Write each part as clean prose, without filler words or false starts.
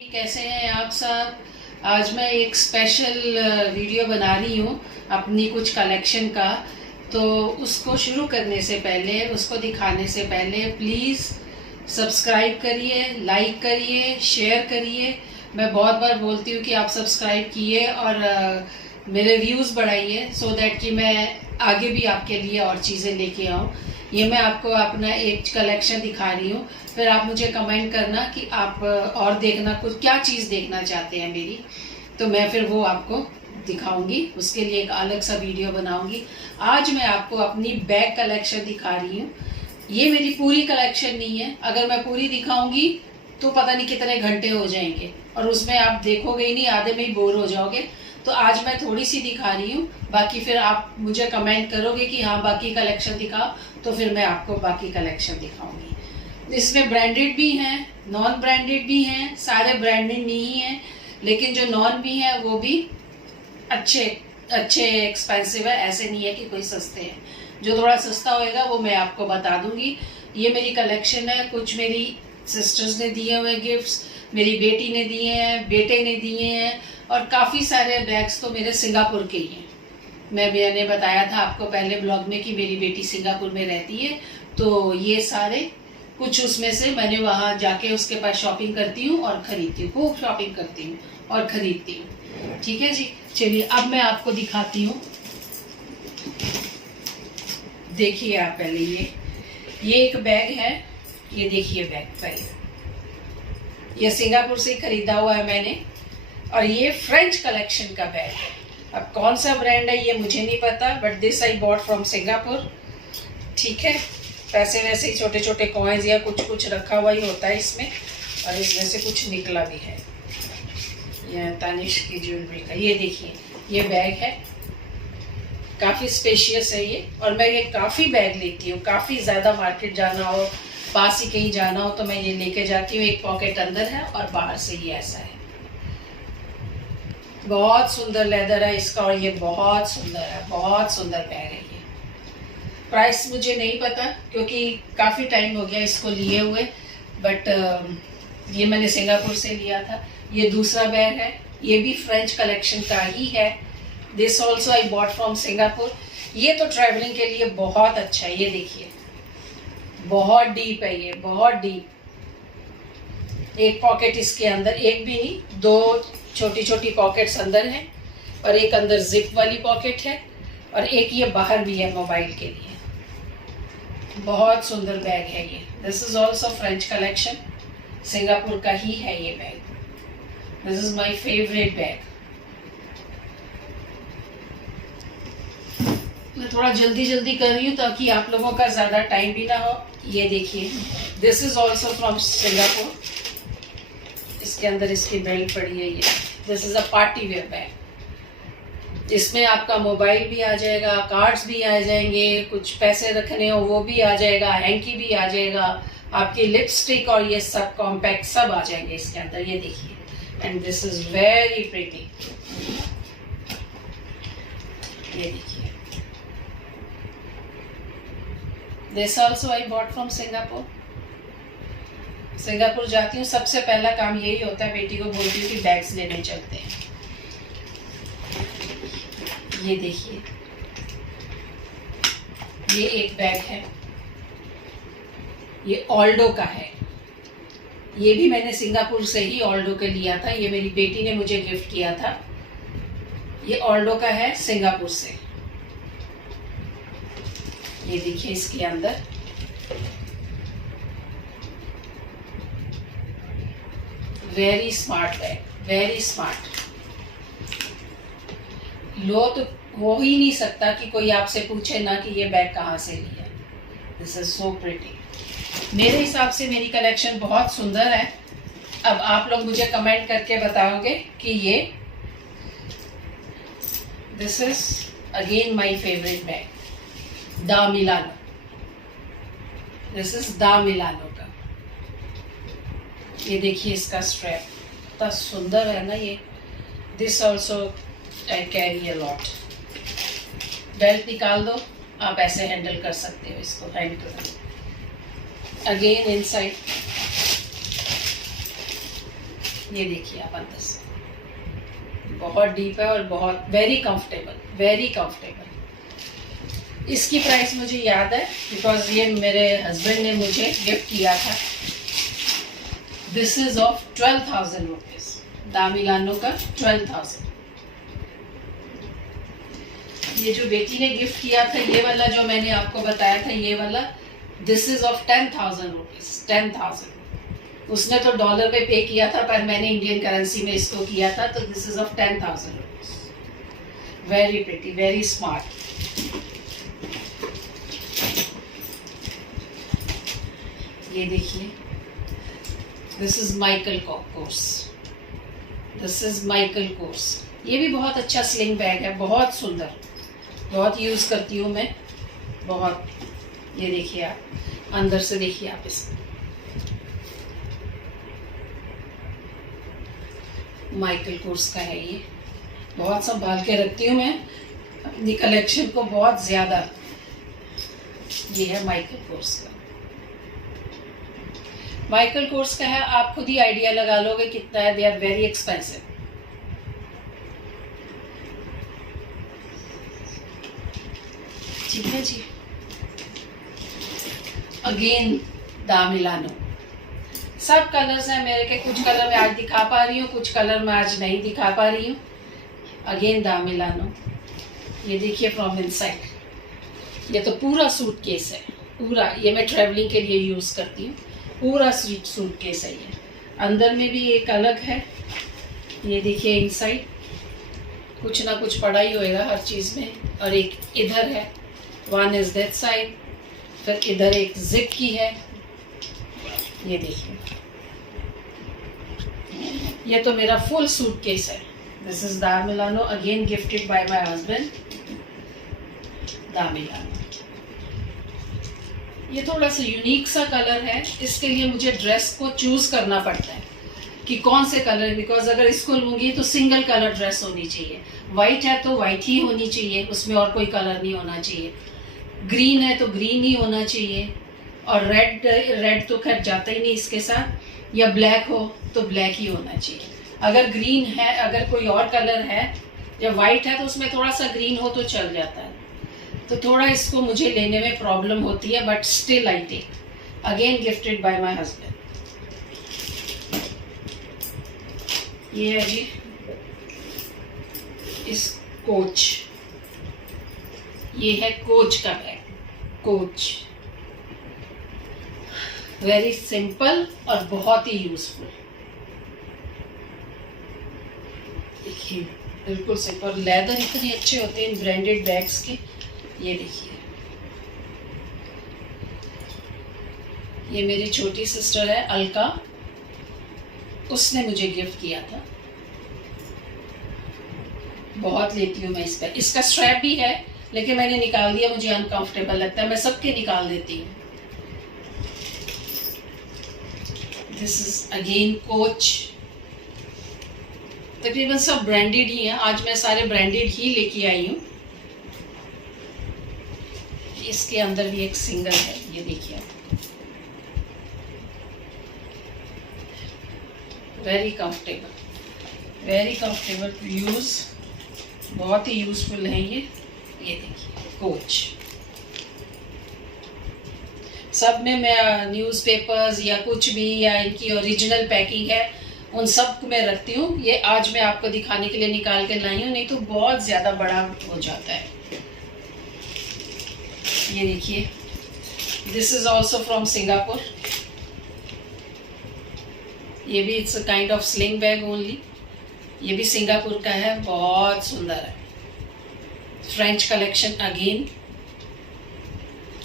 कैसे हैं आप सब। आज मैं एक स्पेशल वीडियो बना रही हूँ अपनी कुछ कलेक्शन का। तो उसको शुरू करने से पहले, उसको दिखाने से पहले प्लीज़ सब्सक्राइब करिए, लाइक करिए, शेयर करिए। मैं बहुत बार बोलती हूँ कि आप सब्सक्राइब किए और मेरे व्यूज़ बढ़ाइए सो दैट कि मैं आगे भी आपके लिए और चीज़ें लेके आऊँ। ये मैं आपको अपना एक कलेक्शन दिखा रही हूँ, फिर आप मुझे कमेंट करना कि आप और देखना कुछ क्या चीज़ देखना चाहते हैं मेरी, तो मैं फिर वो आपको दिखाऊंगी। उसके लिए एक अलग सा वीडियो बनाऊंगी। आज मैं आपको अपनी बैग कलेक्शन दिखा रही हूँ। ये मेरी पूरी कलेक्शन नहीं है, अगर मैं पूरी दिखाऊंगी तो पता नहीं कितने घंटे हो जाएंगे और उसमें आप देखोगे ही नहीं, आधे में ही बोर हो जाओगे। तो आज मैं थोड़ी सी दिखा रही हूँ, बाकी फिर आप मुझे कमेंट करोगे कि हाँ बाकी कलेक्शन दिखाओ, तो फिर मैं आपको बाकी कलेक्शन दिखाऊंगी। इसमें ब्रांडेड भी हैं, नॉन ब्रांडेड भी हैं, सारे ब्रांडेड नहीं हैं, लेकिन जो नॉन भी हैं वो भी अच्छे अच्छे एक्सपेंसिव है। ऐसे नहीं है कि कोई सस्ते हैं, जो थोड़ा सस्ता होएगा वो मैं आपको बता दूंगी। ये मेरी कलेक्शन है, कुछ मेरी सिस्टर्स ने दिए हुए गिफ्ट्स, मेरी बेटी ने दिए हैं, बेटे ने दिए हैं, और काफ़ी सारे बैग्स तो मेरे सिंगापुर के ही हैं। मैंने बताया था आपको पहले ब्लॉग में कि मेरी बेटी सिंगापुर में रहती है, तो ये सारे कुछ उसमें से मैंने वहाँ जाके उसके पास शॉपिंग करती हूँ और ख़रीदती हूँ, खूब शॉपिंग करती हूँ और ख़रीदती हूँ। ठीक है जी, चलिए अब मैं आपको दिखाती हूँ। देखिए आप पहले ये एक बैग है, ये देखिए बैग पहले, ये सिंगापुर से खरीदा हुआ है मैंने, और ये फ्रेंच कलेक्शन का बैग है। अब कौन सा ब्रांड है ये मुझे नहीं पता, but this I bought from Singapore. ठीक है, पैसे वैसे ही छोटे छोटे कॉइन्स या कुछ कुछ रखा हुआ ही होता है इसमें, और इसमें से कुछ निकला भी है। यह तानिश की ज्वेलरी का, ये देखिए ये बैग है, काफ़ी स्पेशियस है ये। और मैं ये काफ़ी बैग लेती हूँ, काफ़ी ज़्यादा मार्केट जाना हो, पास ही कहीं जाना हो तो मैं ये लेके जाती हूँ। एक पॉकेट अंदर है और बाहर से ये ऐसा है। बहुत सुंदर लेदर है इसका, और ये बहुत सुंदर है, बहुत सुंदर बैग है ये। प्राइस मुझे नहीं पता क्योंकि काफ़ी टाइम हो गया इसको लिए हुए, बट ये मैंने सिंगापुर से लिया था। ये दूसरा बैग है, ये भी फ्रेंच कलेक्शन का ही है। This also I bought from Singapore. ये तो ट्रैवलिंग के लिए बहुत अच्छा है। ये देखिए बहुत डीप है ये, बहुत डीप। एक पॉकेट इसके अंदर, एक भी नहीं, दो छोटी छोटी पॉकेट्स अंदर हैं, और एक अंदर जिप वाली पॉकेट है, और एक ये बाहर भी है मोबाइल के लिए। बहुत सुंदर बैग है ये। This is also French collection, Singapore का ही है ये bag. This is my favourite bag. मैं थोड़ा जल्दी जल्दी कर रही हूँ ताकि आप लोगों का ज़्यादा टाइम भी ना हो। ये देखिए, this is also from Singapore. इसके अंदर इसकी बेल्ट पड़ी है ये। This is a party wear bag. इसमें आपका मोबाइल भी आ जाएगा, कार्ड्स भी आ जाएंगे, कुछ पैसे रखने हो वो भी आ जाएगा, हैंकी भी आ जाएगा, आपकी लिपस्टिक और ये सब कॉम्पैक्ट सब आ जाएंगे इसके अंदर। ये देखिए, and this is very pretty. ये देखिए, this also I bought from Singapore. Singapore जाती हूँ, सबसे पहला काम यही होता है, बेटी को बोलती हूँ कि बैग्स लेने चलते हैं। ये देखिए, ये एक बैग है, ये ऑल्डो का है। ये भी मैंने सिंगापुर से ही ऑल्डो के लिया था, ये मेरी बेटी ने मुझे गिफ्ट किया था। ये ऑल्डो का है, सिंगापुर से। ये देखिए इसके अंदर very smart bag, very smart. लो तो हो ही नहीं सकता कि कोई आपसे पूछे ना कि ये बैग कहाँ से लिया। This is so pretty. मेरे हिसाब से मेरी कलेक्शन बहुत सुंदर है। अब आप लोग मुझे कमेंट करके बताओगे कि ये, this is again my favourite bag, Da Milano. This is Da Milano का। ये देखिए इसका स्ट्रैप इतना सुंदर है ना ये। This also I carry a lot. Belt निकाल दो, आप ऐसे हैंडल कर सकते हो इसको, हैंड करो। अगेन इनसाइड ये देखिए आप अंदर से, बहुत डीप है और बहुत वेरी कंफर्टेबल, वेरी कंफर्टेबल। इसकी प्राइस मुझे याद है बिकॉज ये मेरे हस्बैंड ने मुझे गिफ्ट किया था। दिस इज ऑफ 12,000 रुपीज, दामिलानो का 12,000। ये जो बेटी ने गिफ्ट किया था, ये वाला जो मैंने आपको बताया था, ये वाला, दिस इज ऑफ 10,000 रुपीज, 10,000। उसने तो डॉलर में पे किया था, पर मैंने इंडियन करेंसी में इसको किया था, तो this is of 10,000 rupees. Very pretty, very smart. ये देखिए, this is Michael Kors, this is Michael Kors. ये भी बहुत अच्छा स्लिंग बैग है, बहुत सुंदर, बहुत यूज करती हूँ मैं, बहुत। ये देखिए आप, अंदर से देखिए आप इसमें, माइकल कोर्स का है ये। बहुत संभाल के रखती हूँ मैं अपनी कलेक्शन को, बहुत ज़्यादा। ये है माइकल कोर्स का, माइकल कोर्स का है। आप खुद ही आइडिया लगा लोगे कितना है। They are very expensive. ठीक है जी। अगेन दामिलानो, सब कलर्स हैं मेरे के। कुछ कलर मैं आज दिखा पा रही हूँ, कुछ कलर मैं आज नहीं दिखा पा रही हूँ। अगेन दामिलानो। ये देखिए फ्रॉम इनसाइड, ये तो पूरा सूट केस है, पूरा। ये मैं ट्रैवलिंग के लिए यूज़ करती हूँ, पूरा सूट केस है ये। अंदर में भी एक अलग है, ये देखिए इनसाइड, कुछ ना कुछ पड़ा ही होएगा हर चीज़ में। और एक इधर है, वन इज दैट साइड, फिर इधर एक जिप की है। ये देखिए, ये तो मेरा फुल सूट केस है। This is Da Milano, again gifted by my husband. Da Milano, ये थोड़ा सा यूनिक सा कलर है, इसके लिए मुझे ड्रेस को चूज करना पड़ता है कि कौन से कलर, बिकॉज अगर इसको लूंगी तो सिंगल कलर ड्रेस होनी चाहिए। वाइट है तो वाइट ही होनी चाहिए, उसमें और कोई कलर नहीं होना चाहिए। ग्रीन है तो ग्रीन ही होना चाहिए, और रेड तो खैर जाता ही नहीं इसके साथ। या ब्लैक हो तो ब्लैक ही होना चाहिए। अगर ग्रीन है, अगर कोई और कलर है, या वाइट है तो उसमें थोड़ा सा ग्रीन हो तो चल जाता है। तो थोड़ा इसको मुझे लेने में प्रॉब्लम होती है, but still I take. Again gifted by my husband. ये है जी इस कोच, ये है कोच का बैग, कोच। वेरी सिंपल और बहुत ही यूजफुल। देखिए बिल्कुल सिंपल, लेदर इतने अच्छे होते हैं इन ब्रांडेड बैग्स के। ये देखिए, ये मेरी छोटी सिस्टर है अलका, उसने मुझे गिफ्ट किया था। बहुत लेती हूँ मैं इस पर। इसका स्ट्रैप भी है, लेकिन मैंने निकाल दिया, मुझे अनकंफर्टेबल लगता है। मैं सबके निकाल देती हूँ। This is again coach. तकरीबन सब ब्रांडेड ही हैं, आज मैं सारे ब्रांडेड ही लेके आई हूँ। इसके अंदर भी एक सिंगल है, ये देखिए। Very comfortable, very comfortable to use, बहुत ही यूजफुल है ये। ये देखिए कोच। सब में मैं न्यूज़पेपर्स या कुछ भी, या इनकी ओरिजिनल पैकिंग है, उन सब को मैं रखती हूँ। ये आज मैं आपको दिखाने के लिए निकाल के लाई हूँ, नहीं तो बहुत ज़्यादा बड़ा हो जाता है। ये देखिए, this is also from Singapore. ये भी it's a kind of sling bag only. ये भी सिंगापुर का है, बहुत सुंदर है। French collection again.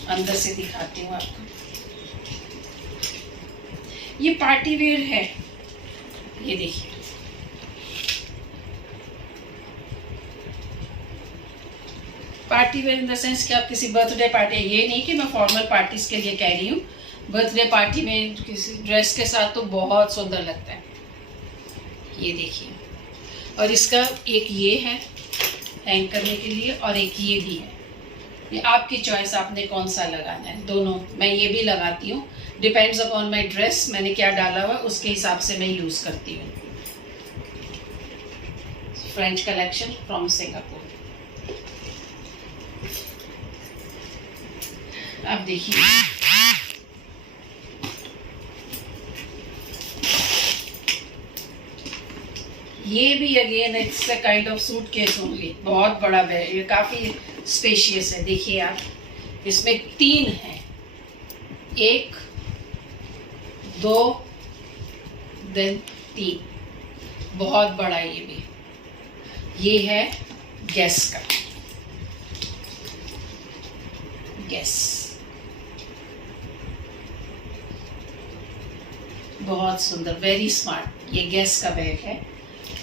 अंदर से दिखाती हूँ आपको। ये पार्टी वेयर है, ये देखिए। Party wear in the sense कि आप किसी बर्थडे पार्टी, ये नहीं कि मैं फॉर्मल पार्टीज के लिए कह रही हूँ, बर्थडे पार्टी में किसी ड्रेस के साथ तो बहुत सुंदर लगता है। ये देखिए, और इसका एक ये है हैंग करने के लिए, और एक ये भी है। ये आपकी चॉइस, आपने कौन सा लगाना है। दोनों मैं ये भी लगाती हूँ, डिपेंड्स अपॉन माई ड्रेस, मैंने क्या डाला हुआ उसके हिसाब से मैं यूज़ करती हूँ। French collection from Singapore. अब देखिए, ये भी again it's a kind of suitcase only. बहुत बड़ा बैग, ये काफ़ी स्पेशियस है। देखिए आप, इसमें 3 हैं, 1 2 देन 3, बहुत बड़ा है ये भी। ये है गैस का, गैस बहुत सुंदर, वेरी स्मार्ट। ये गैस का बैग है।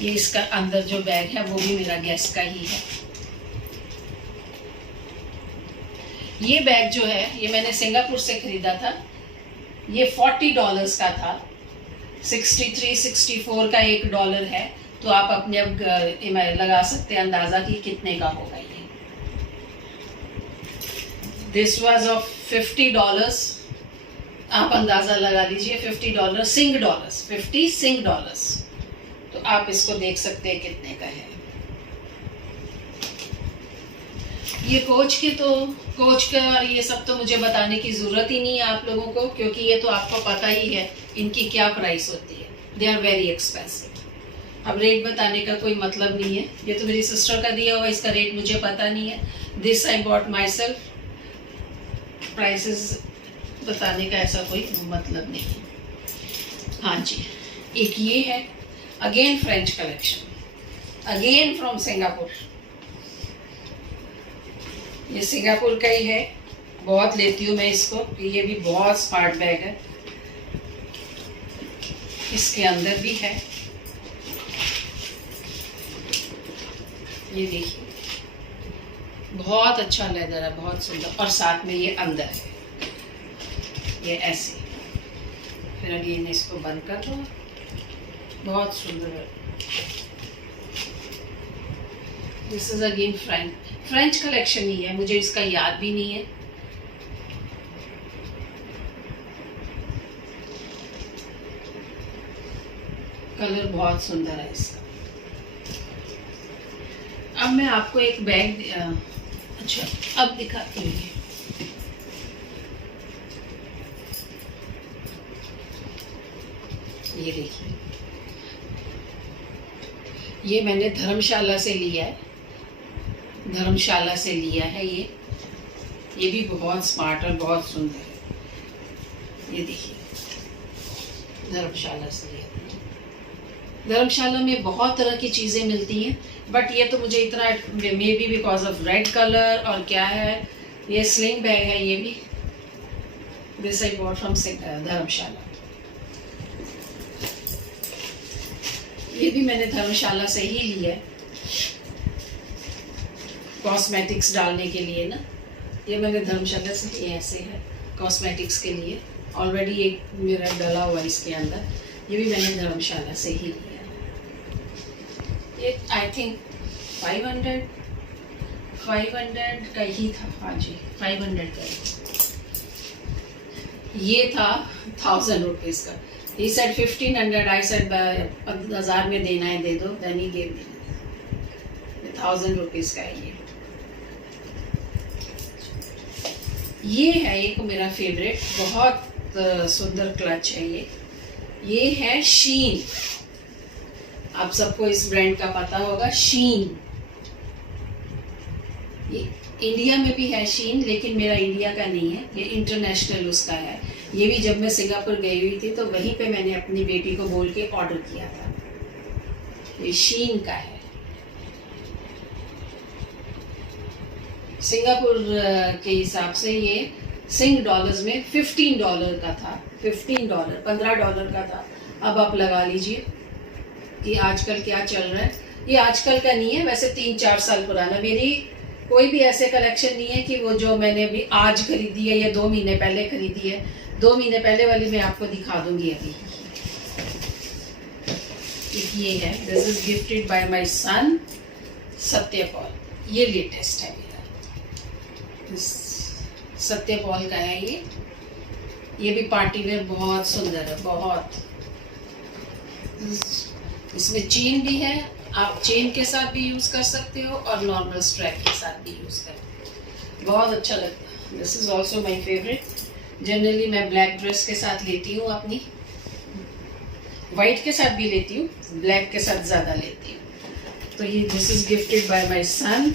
ये इसका अंदर जो बैग है वो भी मेरा गैस का ही है। ये बैग जो है ये मैंने सिंगापुर से खरीदा था। ये $40 का था। 63-64 का $1 है, तो आप अपने अब लगा सकते हैं अंदाज़ा कि कितने का होगा ये। This was of $50। आप अंदाज़ा लगा लीजिए, $50 सिंग डॉलर्स, 50 सिंग डॉलर्स। तो आप इसको देख सकते हैं कितने का है। ये कोच का और ये सब तो मुझे बताने की ज़रूरत ही नहीं है आप लोगों को, क्योंकि ये तो आपको पता ही है इनकी क्या प्राइस होती है। They are very expensive. अब रेट बताने का कोई मतलब नहीं है। ये तो मेरी सिस्टर का दिया हुआ, इसका रेट मुझे पता नहीं है। This I bought my self. Prices बताने का ऐसा कोई मतलब नहीं है। हाँ जी, एक ये है, again French collection, again from Singapore. ये सिंगापुर का ही है, बहुत लेती हूँ मैं इसको। ये भी बहुत स्मार्ट बैग है। इसके अंदर भी है, ये देखिए, बहुत अच्छा लेदर है, बहुत सुंदर। और साथ में ये अंदर है, ये ऐसे। फिर अगेन इसको बंद कर दो, बहुत सुंदर है। This is again French collection ही है, मुझे इसका याद भी नहीं है। कलर बहुत सुंदर है इसका। अब मैं आपको एक बैग अच्छा अब दिखाती हूँ। ये देखिए, ये मैंने धर्मशाला से लिया है, धर्मशाला से लिया है। ये भी बहुत स्मार्ट और बहुत सुंदर है। ये देखिए, धर्मशाला से लिया। धर्मशाला में बहुत तरह की चीज़ें मिलती हैं, बट ये तो मुझे इतना, may be because of red colour और क्या है, ये स्लिंग बैग है। ये भी दिस आई बॉट फ्रॉम धर्मशाला। ये भी मैंने धर्मशाला से ही लिया है, कॉस्मेटिक्स डालने के लिए ना। ये मैंने धर्मशाला से, ये ऐसे है कॉस्मेटिक्स के लिए। ऑलरेडी एक मेरा डला हुआ इसके अंदर। ये भी मैंने धर्मशाला से ही लिया। ये आई थिंक 500 का ही था। हाँ जी, 500 का ही। ये था 1000 रुपीज़ का। He said 1500, I said 1000 में देना है दे दो। Then he gave me 1000 rupees का है ये है एक मेरा फेवरेट, बहुत सुंदर क्लच है ये है शीन। आप सबको इस ब्रांड का पता होगा, शीन। ये इंडिया में भी है शीन, लेकिन मेरा इंडिया का नहीं है, ये इंटरनेशनल उसका है। ये भी जब मैं सिंगापुर गई हुई थी तो वहीं पे मैंने अपनी बेटी को बोल के ऑर्डर किया था। ये शीन का है। सिंगापुर के हिसाब से ये सिंग डॉलर्स में $15 का था। $15 का था। अब आप लगा लीजिए कि आजकल क्या चल रहा है। ये आजकल का नहीं है, वैसे 3-4 साल पुराना। मेरी कोई भी ऐसे कलेक्शन नहीं है कि वो जो मैंने अभी आज खरीदी है या 2 महीने पहले खरीदी है। 2 महीने पहले वाली मैं आपको दिखा दूंगी अभी। ये है, this is gifted by my son Satyapal. ये लेटेस्ट है मेरा, सत्यपाल का है ये भी पार्टी वेयर, बहुत सुंदर है, बहुत। इसमें चेन भी है, आप चेन के साथ भी यूज़ कर सकते हो और नॉर्मल स्ट्रैप के साथ भी यूज़ कर सकते हो, बहुत अच्छा लगता है। This is also my favourite. Generally मैं ब्लैक ड्रेस के साथ लेती हूँ अपनी, वाइट के साथ भी लेती हूँ, ब्लैक के साथ ज़्यादा लेती हूँ। तो ये this is gifted by my son.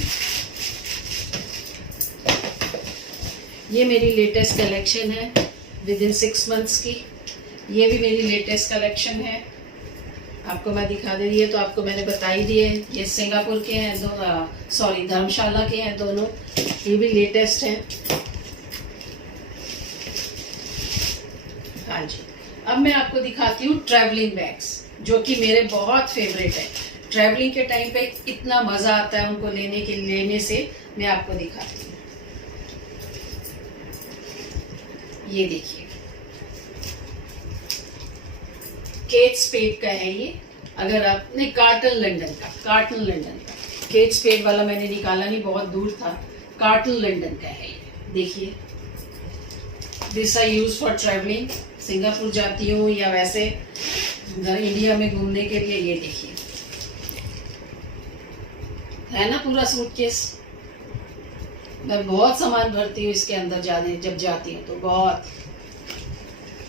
ये मेरी लेटेस्ट कलेक्शन है विद इन 6 मंथ्स की। ये भी मेरी लेटेस्ट कलेक्शन है, आपको मैं दिखा दे रही है तो आपको मैंने बता ही दिए। ये सिंगापुर के हैं सॉरी धर्मशाला के हैं दोनों, ये भी लेटेस्ट हैं। हाँ जी, अब मैं आपको दिखाती हूँ ट्रैवलिंग बैग्स, जो कि मेरे बहुत फेवरेट है। ट्रैवलिंग के टाइम पे इतना मज़ा आता है उनको लेने से। मैं आपको दिखाती हूँ, ये देखिए केट स्पेड का है ये। अगर आप नहीं, कार्टन लंदन का केट स्पेड वाला मैंने निकाला नहीं, बहुत दूर था। कार्टन लंदन का है ये, देखिए। This I use for travelling, Singapore जाती हूँ या वैसे इंडिया में घूमने के लिए। ये देखिए, है ना पूरा सूटकेस। मैं बहुत सामान भरती हूँ इसके अंदर जब जाती हूँ तो बहुत,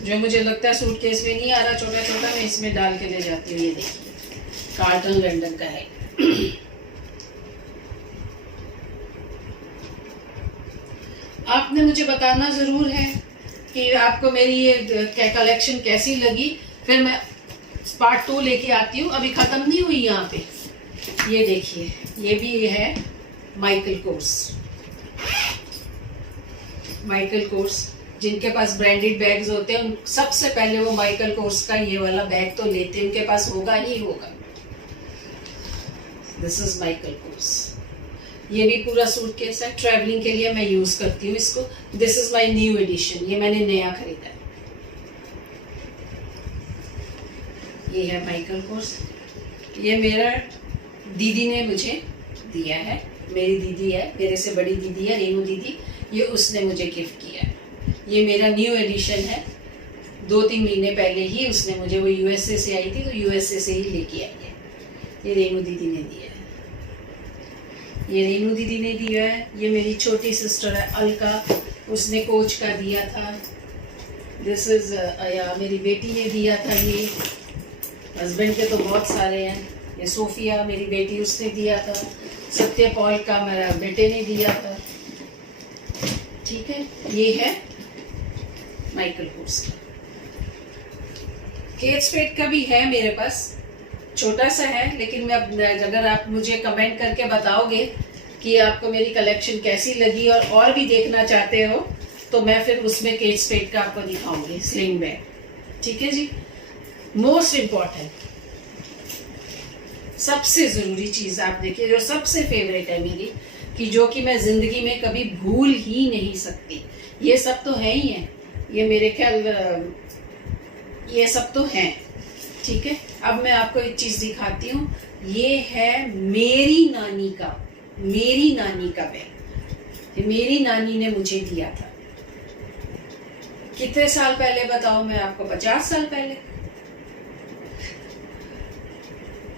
जो मुझे लगता है सूटकेस में नहीं आ रहा छोटा छोटा, मैं इसमें डाल के ले जाती हूँ। ये देखिए, कार्टन लंदन का है। आपने मुझे बताना ज़रूर है कि आपको मेरी ये कलेक्शन कैसी लगी। फिर मैं पार्ट 2 लेके आती हूँ, अभी ख़त्म नहीं हुई यहाँ पे। ये देखिए, ये भी है माइकल कोर्स। जिनके पास ब्रांडेड बैग्स होते हैं उन सबसे पहले वो माइकल कोर्स का ये वाला बैग तो लेते हैं, उनके पास होगा ही होगा। This is Michael Kors. ये भी पूरा सूटकेस है, ट्रैवलिंग के लिए मैं यूज करती हूँ इसको। This is my new edition, ये मैंने नया खरीदा है। ये है माइकल कोर्स। ये मेरा दीदी ने मुझे दिया है, मेरी दीदी है, मेरे से बड़ी दीदी है रेनू दीदी, ये उसने मुझे गिफ्ट किया है। ये मेरा न्यू एडिशन है, 2-3 महीने पहले ही उसने मुझे, वो यूएसए से आई थी तो यूएसए से ही लेके आई है। ये रेनू दीदी ने दिया है, ये मेरी छोटी सिस्टर है अलका, उसने कोच का दिया था। दिस इज मेरी बेटी ने दिया था। ये हस्बैंड के तो बहुत सारे हैं। ये सोफिया मेरी बेटी, उसने दिया था। सत्य पॉल का मेरा बेटे ने दिया था। ठीक है, ये है माइकल कोर्स का। केट स्पेड का भी है मेरे पास, छोटा सा है, लेकिन मैं अगर आप मुझे कमेंट करके बताओगे कि आपको मेरी कलेक्शन कैसी लगी और भी देखना चाहते हो तो मैं फिर उसमें केट स्पेड का आपको दिखाऊंगी स्लिंग बैग। ठीक है जी। मोस्ट इम्पॉर्टेंट, सबसे ज़रूरी चीज़ आप देखिए, जो सबसे फेवरेट है मेरी, कि जो कि मैं ज़िंदगी में कभी भूल ही नहीं सकती। ये सब तो है ही है, ये मेरे ख्याल ये सब तो हैं। ठीक है, अब मैं आपको एक चीज़ दिखाती हूँ। ये है मेरी नानी का बैग। ये मेरी नानी ने मुझे दिया था। कितने साल पहले बताओ मैं आपको? 50 साल पहले,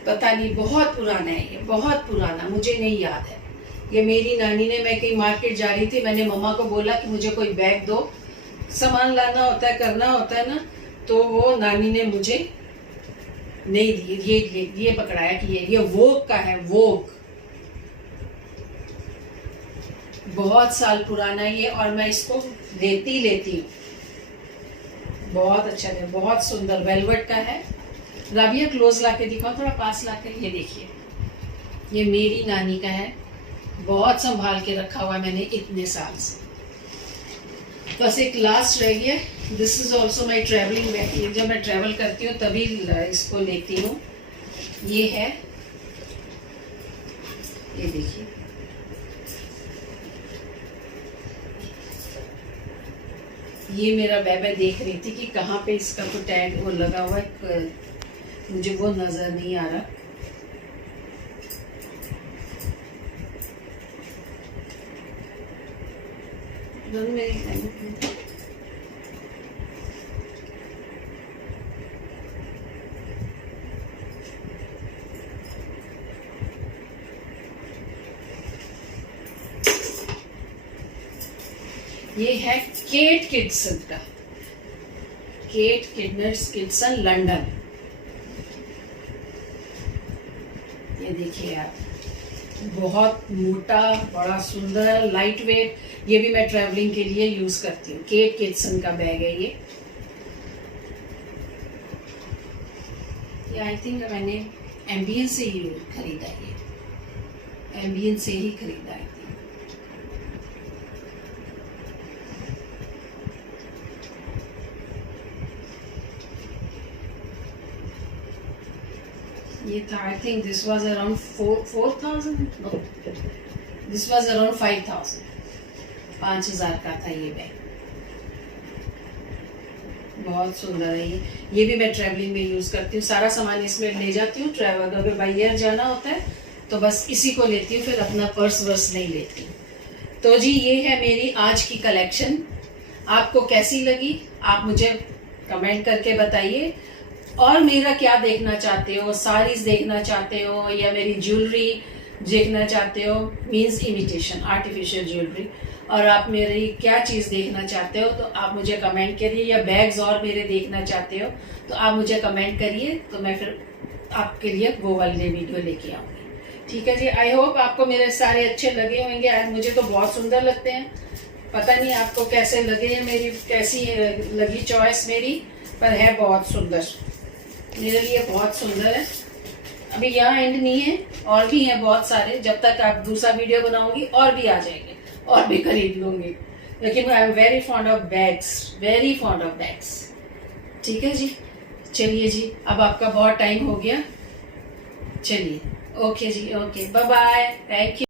पता नहीं, बहुत पुराना है ये, बहुत पुराना, मुझे नहीं याद है। ये मेरी नानी ने, मैं कहीं मार्केट जा रही थी, मैंने मम्मा को बोला कि मुझे कोई बैग दो, सामान लाना होता है, करना होता है ना, तो वो नानी ने मुझे नहीं दी। ये पकड़ाया कि ये वोग का है, वोग, बहुत साल पुराना ये, और मैं इसको लेती हूँ। बहुत अच्छा है, बहुत सुंदर, वेलवेट का है। राबिया क्लोज लाके दिखाओ, थोड़ा पास लाके। ये देखिए, ये मेरी नानी का है, बहुत संभाल के रखा हुआ मैंने इतने साल से। बस एक लास्ट रह गया। This is also my travelling bag. जब मैं ट्रैवल करती हूँ तभी इसको लेती हूँ। ये है, ये देखिए, ये मेरा बैग मैं देख रही थी कि कहाँ पे इसका तो टैग वो लगा हुआ है, मुझे वो नजर नहीं आ रहा। ये है केट किडसन का, केट किडसन लंदन। ये देखिए आप, बहुत मोटा, बड़ा सुंदर, लाइट वेट। ये भी मैं ट्रैवलिंग के लिए यूज करती हूँ। केट किडसन का बैग है ये आई थिंक मैंने एम्बियन से ही खरीदा, ये एम्बियन से ही खरीदा है। ये था, I think this was around 4,000, no this was around 5,000, 5,000 का था ये बैग। बहुत सुंदर है ये भी मैं ट्रैवलिंग में यूज करती हूँ। सारा सामान इसमें ले जाती हूँ। ट्रैवल अगर बाई एयर जाना होता है तो बस इसी को लेती हूँ, फिर अपना पर्स वर्स नहीं लेती हूँ। तो जी ये है मेरी आज की कलेक्शन। आपको कैसी लगी आप मुझे कमेंट करके बताइए। और मेरा क्या देखना चाहते हो, साड़ीज देखना चाहते हो या मेरी ज्वेलरी देखना चाहते हो, मीन्स इमिटेशन आर्टिफिशियल ज्वेलरी, और आप मेरी क्या चीज़ देखना चाहते हो तो आप मुझे कमेंट करिए। या बैग्स और मेरे देखना चाहते हो तो आप मुझे कमेंट करिए, तो मैं फिर आपके लिए वो वाले वीडियो लेके आऊँगी। ठीक है जी, आई होप आपको मेरे सारे अच्छे लगे होंगे। मुझे तो बहुत सुंदर लगते हैं, पता नहीं आपको कैसे लगे हैं, मेरी कैसी लगी चॉइस मेरी, पर है बहुत सुंदर, मेरे लिए बहुत सुंदर है। अभी यहाँ एंड नहीं है, और भी है बहुत सारे। जब तक आप दूसरा वीडियो बनाऊंगी और भी आ जाएंगे और भी खरीद लूंगी। लेकिन I am very fond of bags, very fond of bags. ठीक है जी, चलिए जी, अब आपका बहुत टाइम हो गया। चलिए, ओके जी, okay, bye bye, thank you.